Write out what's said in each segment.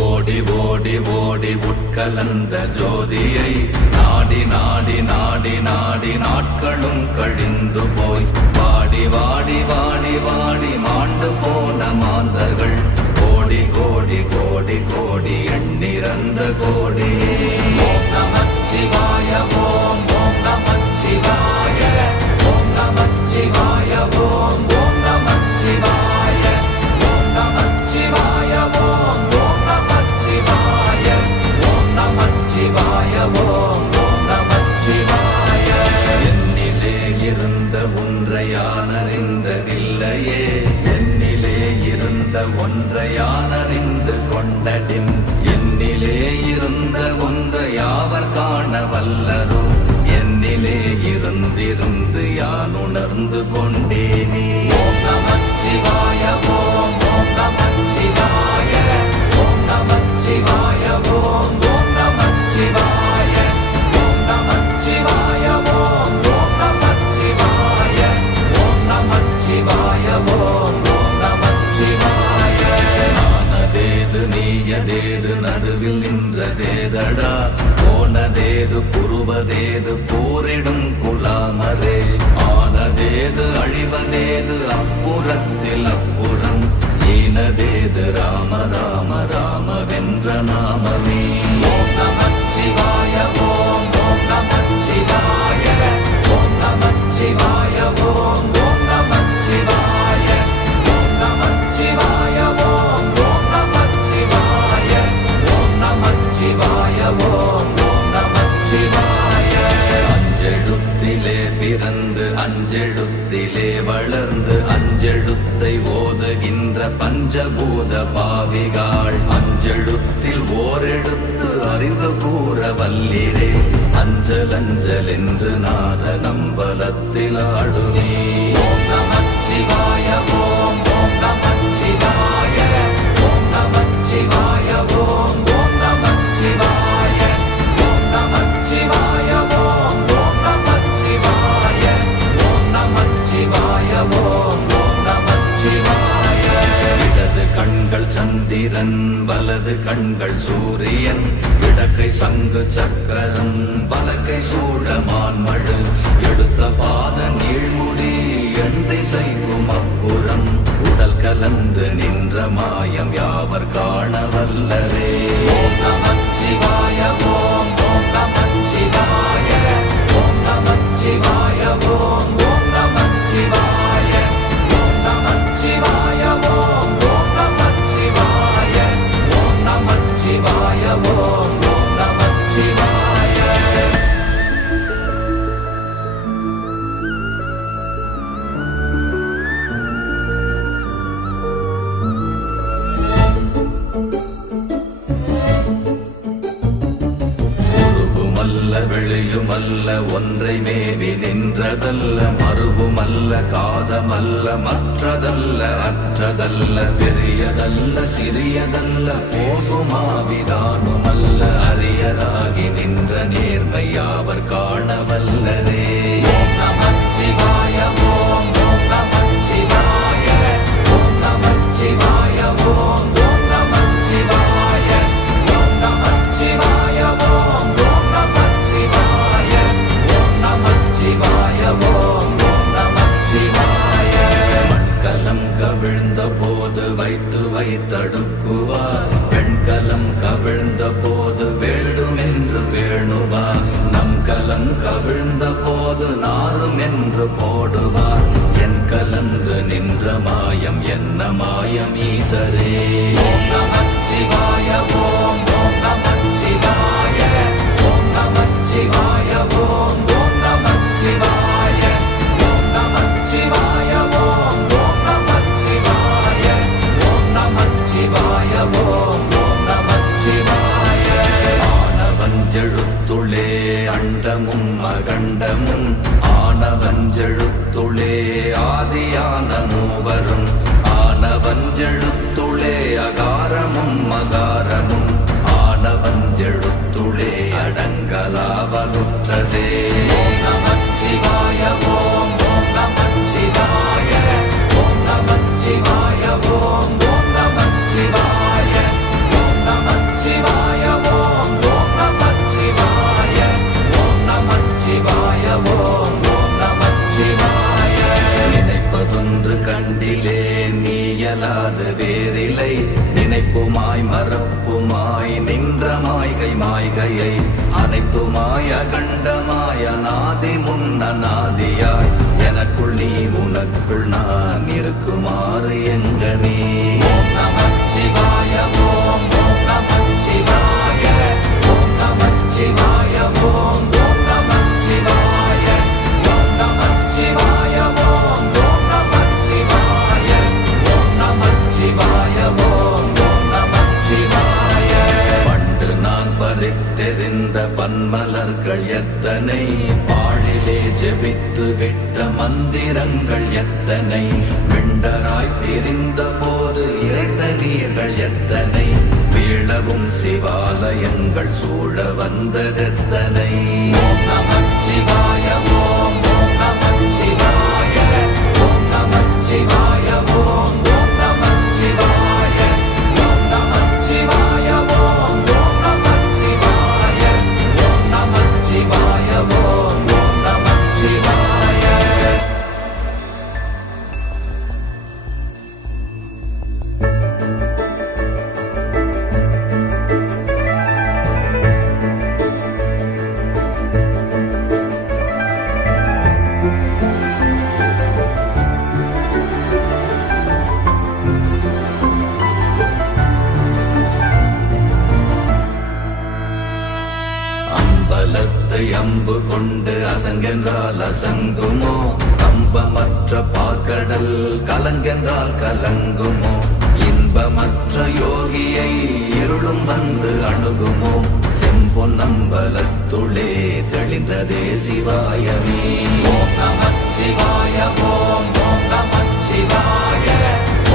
ஓடி ஓடி ஓடி உட்கலந்த ஜோதியை நாடி நாடி நாடி நாடி நாட்களும் கழிந்து போய் வாடி வாடி வாடி வாடி மாண்டு போன மாந்தர்கள் கோடி கோடி கோடி கோடி எண்ணிறந்த கோடி. ஓம் நமச்சிவாய ஓம் ஓம் நமச்சிவாய ஓம் நமச்சிவாய ஓம் ஓம் நமச்சிவாய ஓம் நமச்சிவாய ஓம் ஓம் நமச்சிவாய ஓம் நமச்சிவாய ஓம் ஓம் நமச்சிவாய. என்னிலே இருந்த ஒன்றை யான் அறிந்ததில்லையே, என்னிலே இருந்த ஒன்றை யான் அறிந்து கொண்டடின், என்னிலே இருந்த ஒன்றை யாவர் காண வல்லரோ, என்னிலே இருந்திருந்து யான் உணர்ந்து கொண்டேனே. ஓம் நமச்சிவாய ஓம் ஓம் நமச்சிவாய ஓம் நமச்சிவாய ஓம் ஓம் நமச்சிவாய ஓம் நமச்சிவாய ஓம் ஓம் நமச்சிவாய ஓம் நமச்சிவாய ஓம் ஓம் நமச்சிவாய. ஆனதேது நீயதேது நடுவில் நின்றதேதடா, போனதேது புருவதேது போரிடும் குலாமரே, ஆனதேது அழிவதேது அப்புறத்தில் அப்புறம், ஈனதேது ராம ராம ராம வென்ற நாமமே. ஓம் நமச்சிவாய ஓம் ஓம் நமச்சிவாய ஓம் நமச்சிவாய ஓம் ஓம் நமச்சிவாய ஓம் நமச்சிவாய ஓம் ஓம் நமச்சிவாய ஓம் நமச்சிவாய ஓம் ஓம் நமச்சிவாய. அஞ்செழுத்திலே பிறந்து அஞ்செழுத்திலே வளர்ந்து அஞ்செழுத்தை ஓதுகின்ற பஞ்சபூத பாவிகாள், அஞ்செழுத்தில் ஓரெழுத்து அறிந்து கூற வல்லிரே, அஞ்சல் அஞ்சல் என்று நாத நம்பலத்தில் ஆடுவே. ஓம் நமச்சிவாய ஓம் ஓம் நமச்சிவாய ஓம் நமச்சிவாய ஓம் ஓம் நமச்சிவாய ஓம் நமச்சிவாய ஓம் ஓம் நமச்சிவாய ஓம் நமச்சிவாய ஓம் ஓம் நமச்சிவாய. இடது கண்கள் சந்திரன் வலது கண்கள் சூரியன், இடக்கை சங்கு சக்கரம் வலக்கை சூழமான் மழு, எடுத்த பாத நீழ்முடி எண் திசைக்கும் அப்புறம், உடல் கலந்து நின்ற மாயம் யாவர் காண வல்லரே. ஓம் நமச்சிவாய ஓம் ஓம் நமச்சிவாய ஓம் நமச்சிவாய ஓம் ஓம் நமச்சிவாய ஓம் நமச்சிவாய ஓம் ஓம் நமச்சிவாய ஓம் நமச்சிவாய ஓம் ஓம் நமச்சிவாய. உருவுமல்ல வெளியுமல்ல ஒன்றை மேவி நின்றதல்ல, மறுவுமல்ல காதமல்ல மற்றதல்ல அற்றதல்ல, பெரியதல்ல சிறியதல்ல போகுமாவிதானுமல்ல, அரியராகி நின்ற நேர்மை யாவர் காண வல்லரே. ஓம் நமச்சிவாய ஓம் ஓம் நமச்சிவாய ஓம் நமச்சிவாய ஓம் ஓம் நமச்சிவாய ஓம் நமச்சிவாய ஓம் ஓம் நமச்சிவாய ஓம் நமச்சிவாய ஓம் ஓம் நமச்சிவாய. மண்கலம் கவிழ்ந்த போது வைத்து வைத்தடுக்குவார், பெண்கலம் கவிழ்ந்த போது வேண்டுமென்று வேணுவார், நம் கலம் கவிழ்ந்த போது நாரும் என்று போடுவார், என் கலந்து நின்ற மாயம் என்ன மாயம் ஈசரே. ஓம் நமச்சிவாய ஓம் ஓம் நமச்சிவாய ஓம் நமச்சிவாய ஓம் ஓம் நமச்சிவாய ஓம் நமச்சிவாய ஓம் ஓம் நமச்சிவாய ஓம் நமச்சிவாய ஓம் ஓம் நமச்சிவாய. ஆனவஞ்செழுத்துளே அண்டமும் அகண்டமும், ஆன ஆனவஞ்செழுத்துளே ஆதியான மூவரும் ஆனவஞ்செழுத்துளே அகாரமும் மகாரமும் ஆனவஞ்செழுத்துளே அடங்கலாவலுற்றதே. ஓம் நமச்சிவாய ஓம் ஓம் நமச்சிவாய ஓம் நமச்சிவாய ஓம் ஓம் நமச்சிவாய ஓம் நமச்சிவாய ஓம் ஓம் நமச்சிவாய ஓம் நமச்சிவாய ஓம் ஓம் நமச்சிவாய. நினைப்பதொன்று கண்டிலே நீயலாது வேறில்லை நினைப்புமாய் மறப்புமாய் நின்ற மாய்கை மாய்கையை அனைத்துமாய் அகண்டமாய் அநாதி முன்னநாதியாய் எனக்குள் நீ உனக்குள் நான் இருக்குமாறு எங்கனே. ஓம் நமச்சிவாய ஓம் ஓம் நமச்சிவாய ஓம் நமச்சிவாய ஓம் ஓம் நமச்சிவாய ஓம் நமச்சிவாய ஓம் ஓம் நமச்சிவாய ஓம் நமச்சிவாய ஓம் ஓம் நமச்சிவாய. பண்டு நான் பறித்தெறிந்த பன்மலர்கள் எத்தனை பாழிலே ஜெபித்து விட்ட மந்திரங்கள் எத்தனை விண்டராய் தெரிந்த போது இறைத்த நீர்கள் எத்தனை வீழவும் சிவாலயங்கள் சூழ வந்ததெத்தனை. ஓம் நமச்சிவாய ஓம் ஓம் நமச்சிவாய ஓம் நமச்சிவாய ஓம் ஓம் நமச்சிவாய ஓம் நமச்சிவாய ஓம் ஓம் நமச்சிவாய ஓம் நமச்சிவாய ஓம் ஓம் நமச்சிவாய. அம்பலத்தை அம்பு கொண்டு அசங்கென்றால் அசங்குமோ கம்பமற்ற பார்க்கடல் கலங்கென்றால் கலங்குமோ இன்பமற்ற யோகியை இருளும் வந்து அணுகுமோ செம்பொன்னம்பலத்துளே தெளிந்ததே சிவாயமே. ஓம் நமச்சிவாய ஓம் ஓம் நமச்சிவாய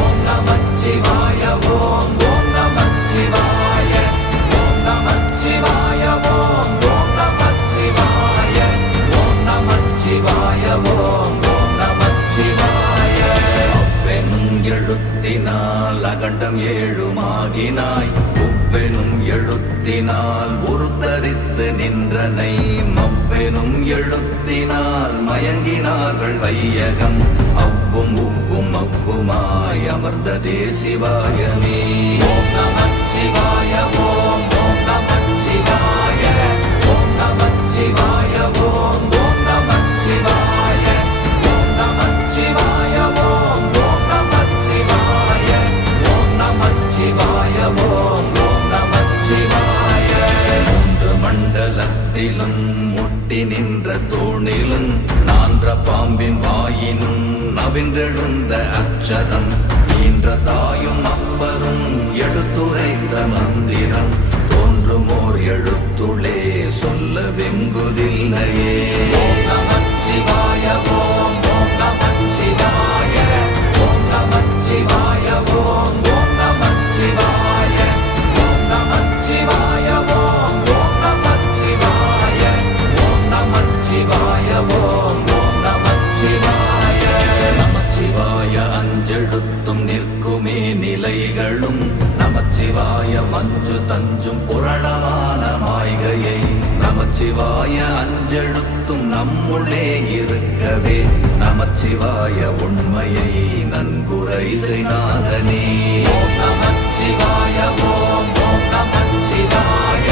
ஓம் நமச்சிவாய ஓம் ஓம் நமச்சிவாய ஓம் நமச்சிவாய ஓம் ஓம் நமச்சிவாய ஓம் நமச்சிவாய ஓம் ஓம் நமச்சிவாய. அவ்வெனும் எழுத்தினால் அகண்டம் ஏழுமாகினாய் உவ்வெனும் எழுத்தினால் உருத்தரித்து நின்றனை மவ்வெனும் எழுத்தினால் மயங்கினார்கள் வையகம் அவ்வும் உவ்வும் அவ்வுமாய் அமர்ந்ததே சிவாயமே. ஓம் நமச்சிவாய ஓம் ஓம் நமச்சிவாய ஓம் நமச்சிவாய ஓம் ஓம் நமச்சிவாய ஓம் நமச்சிவாய ஓம் ஓம் நமச்சிவாய ஓம் நமச்சிவாய ஓம் ஓம் நமச்சிவாய. மூன்று மண்டலத்திலும் முட்டி நின்ற தூணிலும் நான்ற பாம்பின் வாயினும் நவின்றெழுந்த அக்ஷரம் ஈன்ற தாயும் அப்பரும் எடுத்துரைத்த மந்திரம் தோன்றுமோர் எழுத்துளே சொல்ல வெங்குதில்லையே. ஓம் நமச்சிவாய ஓம் ஓம் நமச்சிவாய ஓம் நமச்சிவாய ஓம் ஓம் நமச்சிவாய ஓம் நமச்சிவாய ஓம் ஓம் நமச்சிவாய ஓம் நமச்சிவாய ஓம் ஓம் நமச்சிவாய. நமச்சிவாய அஞ்செழுத்தும் நிற்குமே நிலைகளும் நமச்சிவாய மஞ்சு தஞ்சும் புரணமான மாய்கையை நமச்சிவாய அஞ்செழுத்தும் நம்முள்ளே இருக்கவே நமச்சிவாய உண்மையை நன்குரை செய்நாதனே. ஓம் நமச்சிவாய ஓம் ஓம் நமச்சிவாய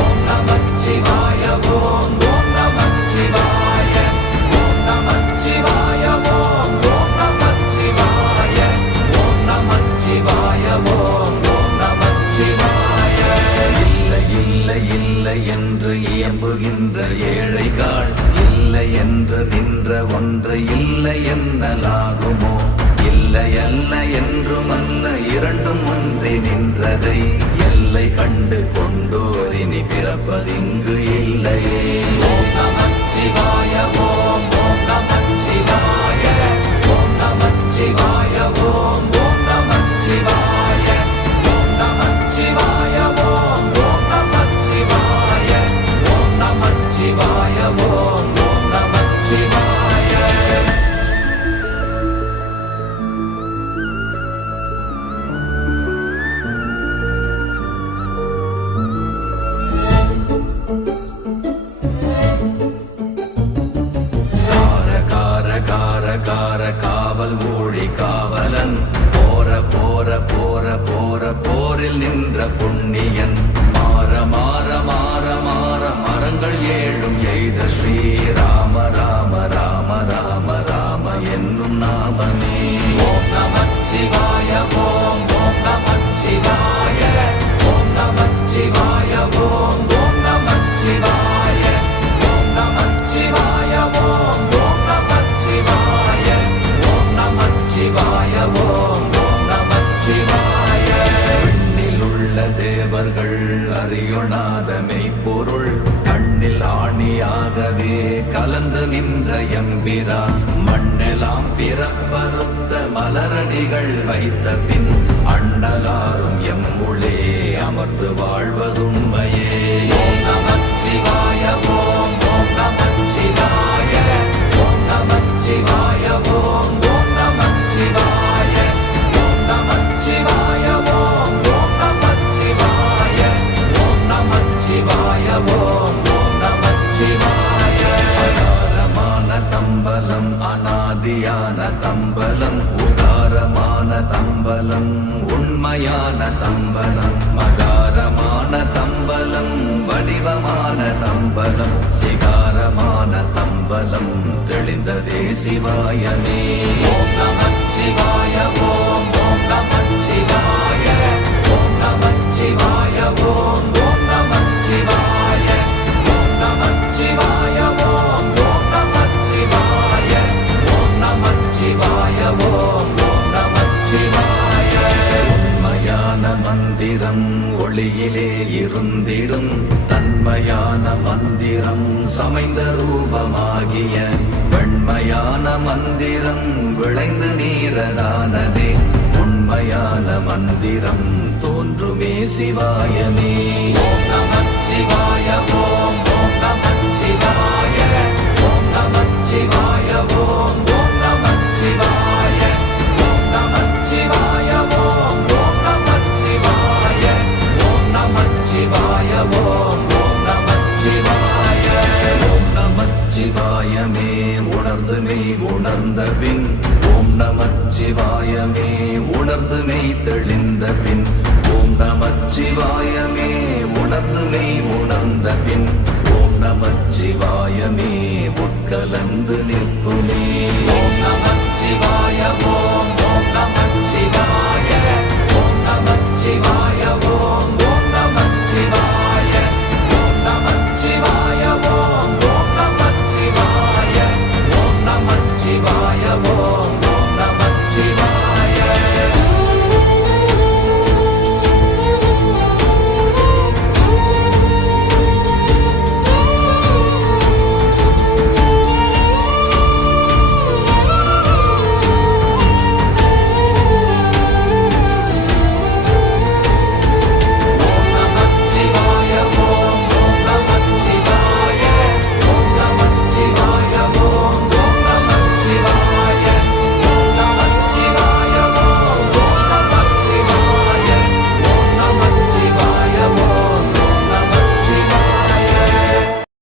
ஓம் நமச்சிவாய ஓம் ஓம் நமச்சிவாய ஓம் நமச்சிவாய ஓம் ஓம் நமச்சிவாய ஓம் நமச்சிவாய ஓம் ஓம் நமச்சிவாய. இல்லை இல்லை இல்லை என்று இயம்புகின்ற ஏழைகாள் இல்லை என்று நின்ற ஒன்று இல்லை என்னலாகுமோ இல்லை அல்ல என்றுமல்ல இரண்டும் ஒன்றி நின்றதை எல்லை கண்டு கொண்டோரினி பிறப்பதிங்கு இல்லையே. ஓம் நமச்சிவாய ஓம் ஓம் கலந்து நின்ற எம்பிரான் மண்ணெல்லாம் பிறப்பறுத்த மலரடிகள் வைத்த பின் அண்ணலாரும் எம்முளே அமர்ந்து வாழ்வதுண்மையே. ஓம் நமச்சிவாய ஓம் ஓம் நமச்சிவாய ஓம் நமச்சிவாய ஓம் ஓம் நமச்சிவாய ஓம் நமச்சிவாய ஓம் ஓம் நமச்சிவாய ஓம் நமச்சிவாய ஓம் ஓம் நமச்சிவாய. அகாரமான தம்பலம் அநாதியான தம்பலம் உதாரமான தம்பலம் உண்மையான தம்பலம் மகாரமான தம்பலம் வடிவமான தம்பலம் சிகாரமான தம்பலம் தெளிந்ததே சிவாயமே. ஓம் நமச்சிவாய ஓம் ஓம் நமச்சிவாய ஓம் நமச்சிவாய ஓம் ஓம் நமச்சிவாய ஓம் நமச்சிவாய ஓம் ஓம் நமச்சிவாய ஓம் நமச்சிவாய ஓம் ஓம் நமச்சிவாய. உண்மையான மந்திரம் ஒளியிலே இருந்திடும் தன்மையான மந்திரம் சமைந்த ரூபமாகிய வெண்மையான மந்திரம் விளைந்து நீரதானதே உண்மையான மந்திரம் தோன்றுமே சிவாயமே. ஓம் நமச்சிவாய ஓம் ஓம் நமச்சிவாய ஓம் நமச்சிவாய ஓம் ஓம் நமச்சிவாய ஓம் நமச்சிவாய ஓம் ஓம் நமச்சிவாய ஓம் நமச்சிவாய ஓம் ஓம் நமச்சிவாய. ஓம் நமச்சிவாயமே உணர்ந்து மெய் உணர்ந்த பின் ஓம் நமச்சிவாயமே உணர்ந்து மெய் தெளிந்த பின் ஓம் நமச்சிவாயமே உணர்ந்து மெய் உணர்ந்த பின் ஓம் நமச்சிவாயமே